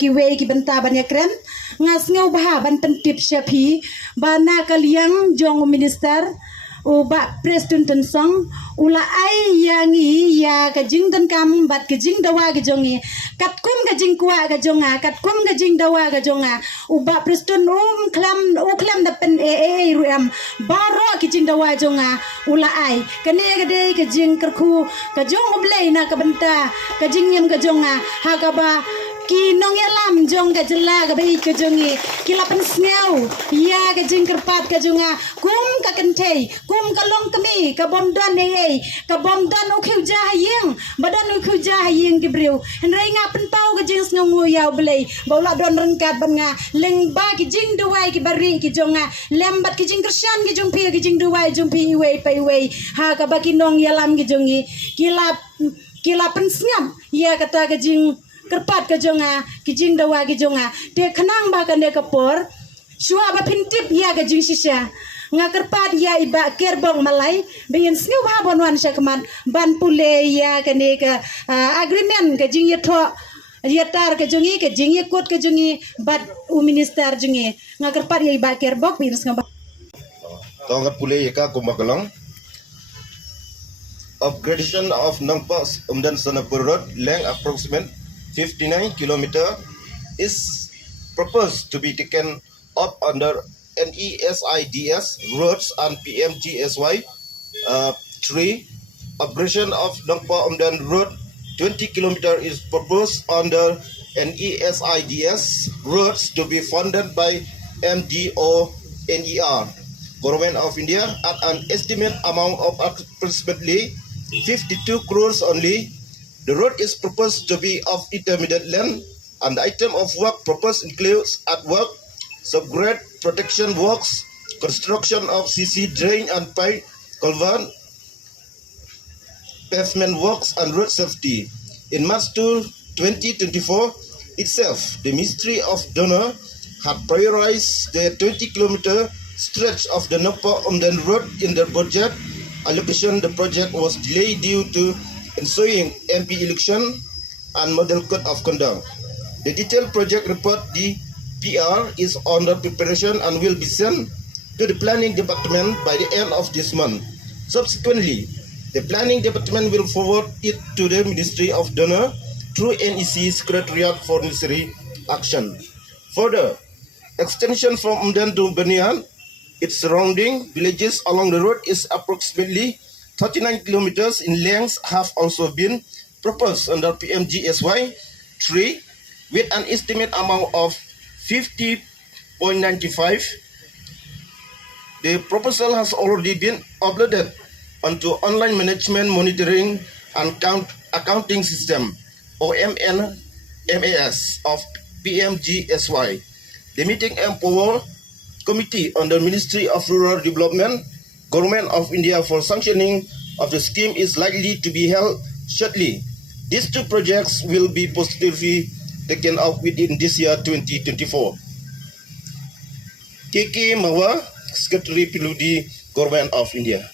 we ki benta banyak keren ngas ngau bah ban pentip syapi bana kaliang jong minister uba presiden tensong ula ai yangi ya kajing dan kam bat kajing dawa gajongi katkum kajing kuwa gajonga katkum kajing dawa gajonga uba presiden klam da pen ruam baro kajing dawa jonga ula ai kane gade kajing kerku kajong oblei na kabenta kajing yam gajonga hagaba ki nong yalam jong ka jela ka bai ka jongi kilapan sneu ya ka jing kerpat ka jonga kum ka kentei kum ka long kami ka bomdan ka bomdan u khiu ja hayeng badan u khiu ja hayeng ki breu henrai nga pen pau ka jing sngu yaw blei bola don rengkat ban nga leng ba ki jing duwai ki bari ki jonga lembat ki jing kersan ki jong pi ki jing duwai jong pi wei pai wei ha ka ba ki nong yalam ki jongi kilapan snam ya kata ka jing kerpat ke jonga kijing dawa ke jonga de khanang ba kan de kapor shua ba phintip ya ke jing sisa nga kerpat ya iba kerbong malai bengin sniu ba bonwan syakman ban pule ya ke ne ke agreement ke jing yetho yetar ke jongi ke jing yekot ke jongi bat minister jongi nga kerpat ya iba kerbok pins nga tongat pule yeka kumbakalong upgradation of Nangpa Umdan Sanapur Road length approximate 59 km is proposed to be taken up under NESIDS roads and PMGSY 3. Upgradation of Nangpa Umdan Road 20 km is proposed under NESIDS roads to be funded by MDONER, Government of India, at an estimate amount of approximately 52 crores only. The road is proposed to be of intermediate length, and the item of work proposed includes earthwork, subgrade protection works, construction of CC drain and pipe culvert, pavement works, and road safety. In March 2024 itself, the Ministry of Donor had prioritized the 20-kilometer stretch of the Nangpa Umdan Road in their budget allocation. The project was delayed due to ensuing MP election and model code of conduct. The detailed project report, DPR, is under preparation and will be sent to the planning department by the end of this month. Subsequently, the planning department will forward it to the Ministry of Donor through NEC Secretariat for necessary action. Further, extension from Umdan to Benian, its surrounding villages along the road is approximately 39 kilometers in length have also been proposed under PMGSY 3 with an estimate amount of 50.95. The proposal has already been uploaded onto online management monitoring and accounting system OMN-MAS of PMGSY. The meeting Empower Committee under Ministry of Rural Development, Government of India for sanctioning of the scheme is likely to be held shortly. These two projects will be positively taken up within this year 2024. KK Mawa, Secretary Piludi, Government of India.